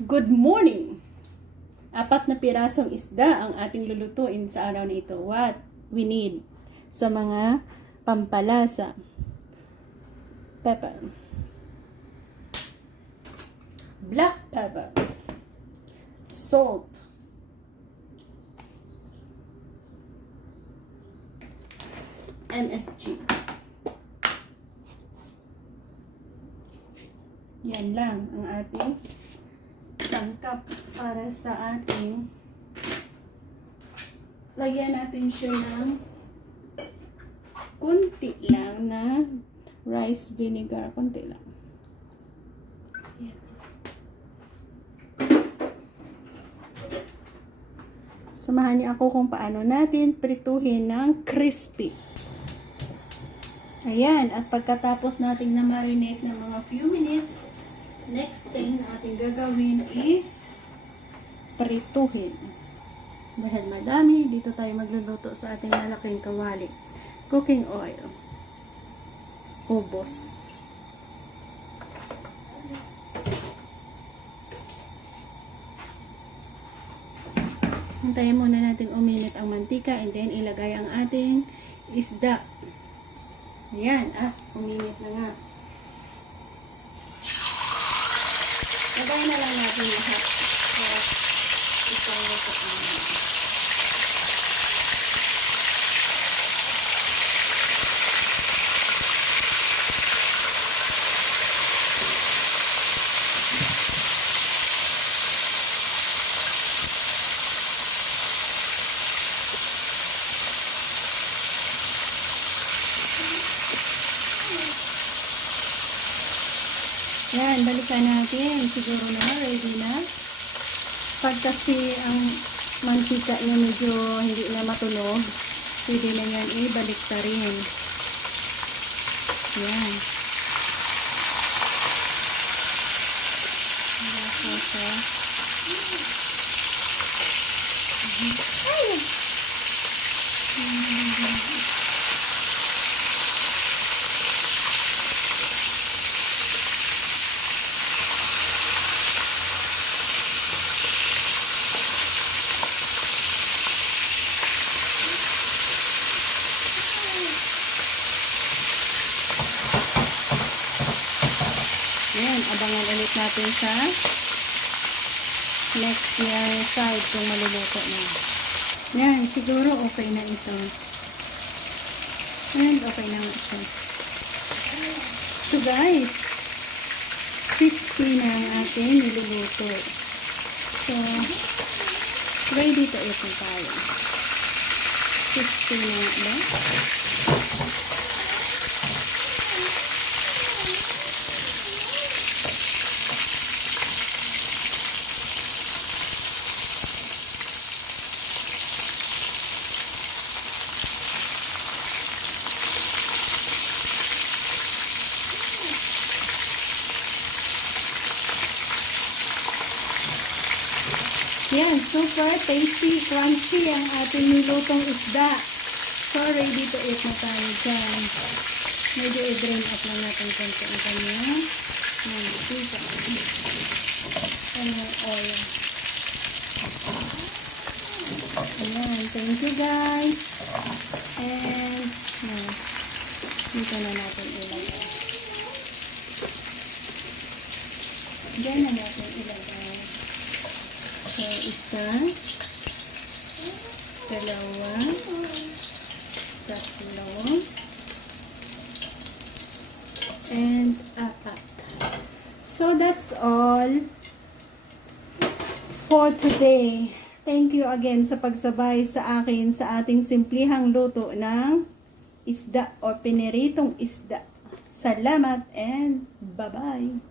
Good morning! 4 na pirasong isda ang ating lulutuin sa araw na ito. What we need sa mga pampalasa. Pepper. Black pepper. Salt. MSG. Yan lang ang ating sangkap para sa ating lagyan natin siya ng kunti lang na rice vinegar, kunti lang. Yan. Samahan niyo ako kung paano natin prituhin ng crispy. Ayan, at pagkatapos nating na-marinate ng mga few minutes, next thing na ating gagawin is prituhin. Dahil madami, dito tayo magluluto sa ating malaking kawali. Cooking oil. Ubos. Hintayin muna natin uminit ang mantika and then ilagay ang ating isda. Ayan, uminit na nga. Lagay na lang natin lahat. So, isang luto naman. Yan, balikan natin. Siguro na ready na. Pag kasi ang mantika niya medyo hindi na matunog, pwede na yan ibalik ta rin. Yan. Yan, abangan ulit natin sa next yung side kung maluluto na. Yan, siguro okay na ito. Yan, okay na ito. So guys, crispy na ang ating niluluto. So, ready to eat na tayo. Crispy na ba? Yan, super tasty, crunchy ang ating nilutong isda. So, ready to eat na tayo dyan. Medyo i-drain up lang natin konti ang kanyang mantika. Kanyang oil. Ayan, thank you guys. And, dito na natin ilagay. Diyan na natin ilagay. So, isa, dalawa, tatlo, and 4. So, that's all for today. Thank you again sa pagsabay sa akin sa ating simplihang luto ng isda o piniritong isda. Salamat and bye-bye!